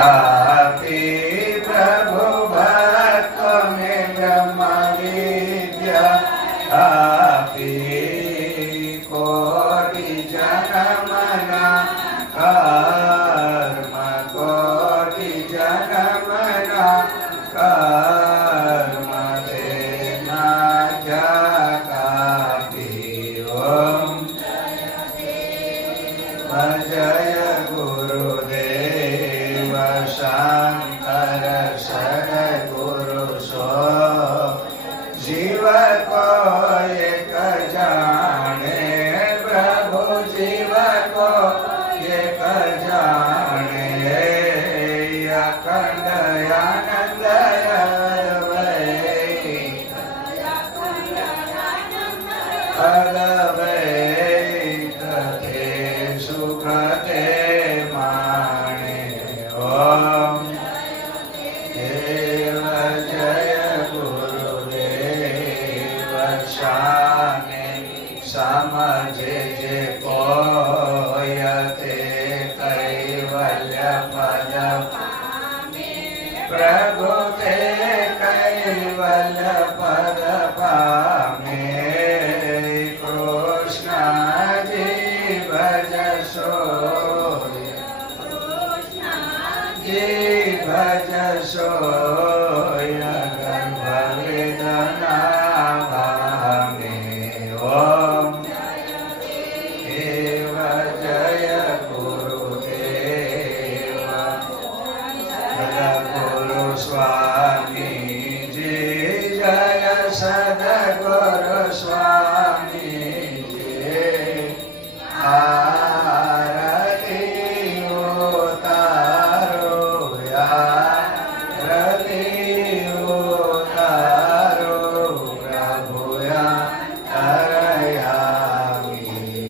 આપી પ્રભુ ભક્તોને બ્રહ્મ વિદ્યા આપી કોટી જન્મના કર્મ કોટી જન્મના કર્મ તેના જગાપી ઓમ જય ગુરુદેવ શંકર સદગુરુ સો જીવ કો એક જાણે પ્રભુ જીવ કો એક જાણે અખંડ આનંદ અદવૈત તે સુખ તે માણે ઓમ દેવ જય ગુરુદેવ શાને સમજે જે કોય તે કૈવલ્ય પદ પ્રભુ તે કૈવલ્ય પદ પામે કૃષ્ણજી ભજશો જી ભજશો